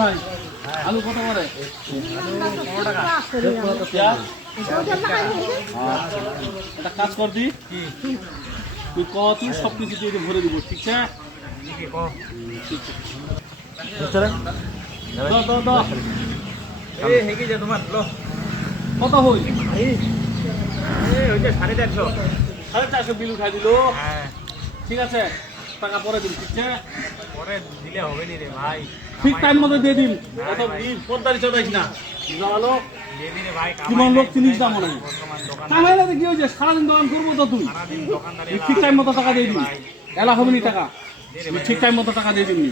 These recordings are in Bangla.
ভাই আলু কত করে? একটা কাজ কর দি, তুই কত সব কিছু দিয়ে ভরে দিব, ঠিক আছে? কত হই? 450 বিল উঠাই দিল। ঠিক আছে, টাকা পরে দিন, ঠিক আছে? ঠিক টাইম মতো দিয়ে দিন। এত পদ্মারি চড়াইস না, ভালো জীবন লোক চিনিস না মনে হয়। কামাইলে কি হয়েছে, সারাদিন দোকান করবো তো তুই ঠিক টাইম মতো টাকা দিয়ে দিবি। এলা হবে নি টাকা, ঠিক টাইম মতো টাকা দিয়ে দিবি।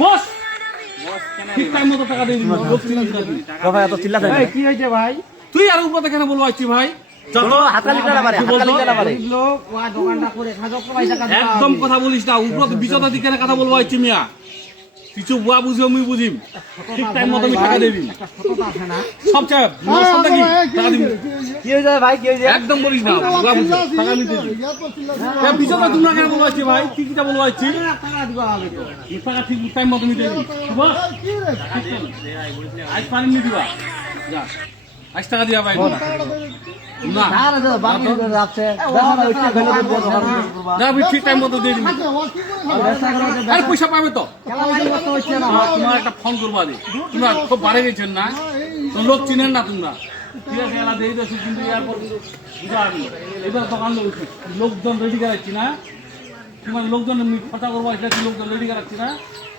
বস ঠিক টাইম মতো টাকা দিয়ে দিবি, লোক চিনিস না তুই। কি হয়েছে ভাই? তুই আর উপরে কেন বলবো আছি ভাই? একদম কথা বলিস না, উপরে বিচতা দিকে কথা বলবো আছি মিয়া। কিছু বুয়া বুঝিও মুই বুঝিম, ঠিক টাইম মতো আমি টাকা দিবি। সবচেয়ে টাকা দিবি। কি হয়েছে ভাই? কি হয়েছে? একদম বলিস না, বুয়া বুঝিও টাকা দিতে দিবি। বিচতা তোমরা কেন বলবো আছি ভাই? কি কিটা বলবো আছি? টাকা ঠিক টাইম মতো নিতে দিবি। আজ পানি নিয়ে দিবা, যা আজ টাকা দিয়া ভাই। না ঠিক টাইম মতো দিয়ে দিবি, আর পয়সা পাবে তো। তোমার একটা ফোন করবো আজ, তোমরা খুব বাড়ে গেছেন না, তো লোক চিনেন না তোমরা। ঠিক আছে, এলা দিয়ে দিয়েছি, কিন্তু এরপর এবার দোকান লোকজন রেডি করাচ্ছি না, তোমার লোকজন খরচা করবো, এটা লোকজন রেডি করাচ্ছি না,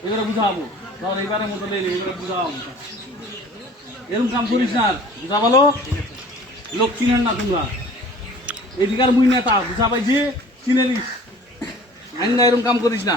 এবারে বুঝাবো। ধর এবারের মতো লেগে এবারে বুঝাবো। এরকম কাম করিস না, বুঝা বলো। লোক চিনেন না তোমরা, এদিকার মুই নেতা, বুঝা পাইছি, চিনে নিস। আইন এরকম কাম করিস না।